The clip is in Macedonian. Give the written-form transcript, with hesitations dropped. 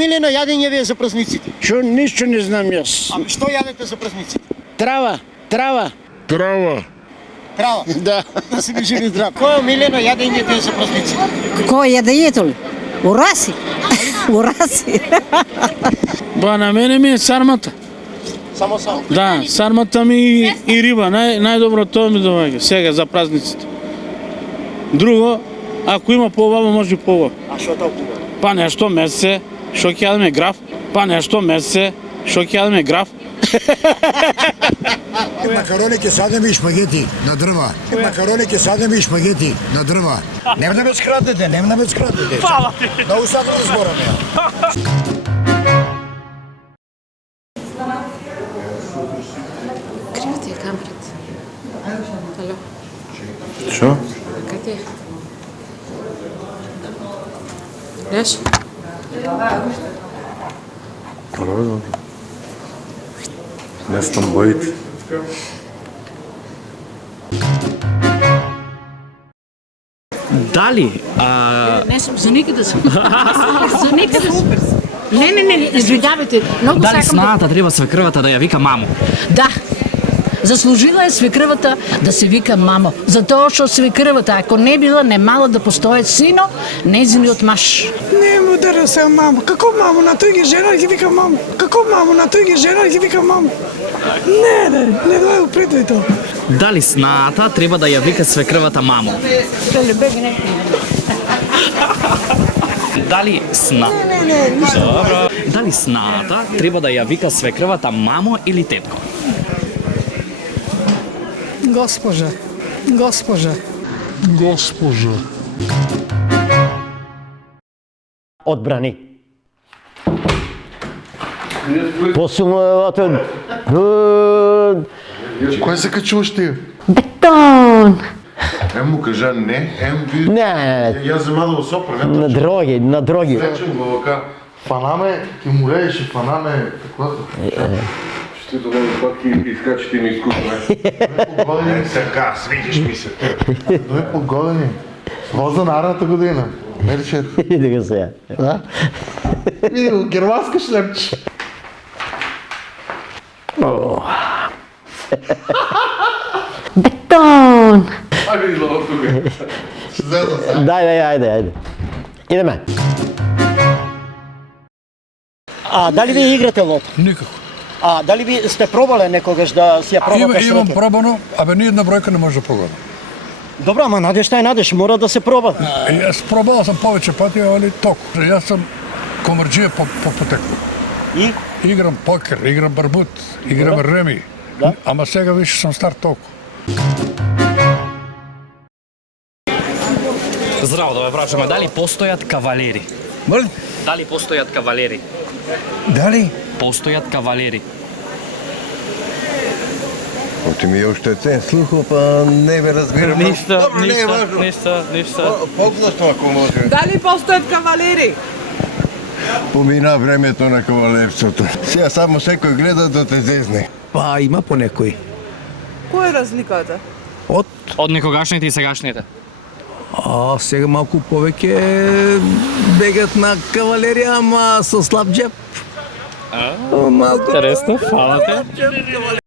омилено јадење ви е за празниците? Што ништо не знам јас. Ами што јадете за празниците? Трава. Трава? Да. Да се ви живи здрав. Кој е омилено јадење ви е за празниците? Кој јадењето ли? Ураси. Ураси. Ба, на мене ми е сармата. Само. Да, сармата ми и риба, најдобро тоа ми доаѓа сега за празниците. Друго, ако има побаво, може и побаво. А што толку? Па нешто месце, што ќе јадеме граф. Макарони ќе садеме и шпагети на дрва. Нема да ме скратите, Фала ти. Да усакам збораме. Криво ти е камерата. Ало. Што? Кај ти е? Гледаш? Не сум бојт. Дали? Не сум, за никаде сум. За никаде сум. Не, извинявайте. Многу Дали сакам знаата треба свекрвата да ја вика мамо? Да. Заслужила е свекрвата да се вика мамо. Затоа што свекрвата, ако не била, немала да постои сино, нејзиниот маж. Не му да се мамо. Како мамо? На тој ги жена ги вика мамо. Не дојде пред тоа. Дали знаата треба да ја вика свекрвата мамо? Дали Дали знаата треба да ја вика свекрвата мамо или тетко? Госпожа. Одбрани. Кој се качуваш ти? Бетон. Му кажа не, ви... Не, Јас земало сопра, не на дроги. Речем го вака, фанаме, ќе му рееше, фанаме, таквото. Ще ти доведе пак и искачи ти ми изкупне. Не, сега, свидиш ми се. Дој по години. Воза наредната година. Не рече. Иди го сега. Види го, германска шлемче. Бетон. Ајде, излава тука. Дај. Идеме. А дали ви играте лото? Никако. А дали ви сте пробале некогаш да си ја пробате Имам среќа? пробано, абе ни една бројка не може да погоди. Добро, ама надеж тај надеж, мора да се проба. Јас пробал сам повеќе пати, али ток. Јас сум комарџија по потекло. И? Играм покер, играм барбут, играм реми. Да. Ама сега више сум стар толку. Здраво, да ве прашаме, дали постојат кавалери? Моли? Дали постојат кавалери? Дали? Постојат кавалери. Ти ми уште цен слухо, па не ве разбирам. Ништа. Погласно ако може. Дали постојат кавалери? Помина времето на кавалерството. Сега само секој гледа да те зезне. Па има по некој. Која е разликата? Од некогашните и сегашните. Сега малку повеќе бегат на кавалерија, ама со слаб джеб. Интересно, фала те.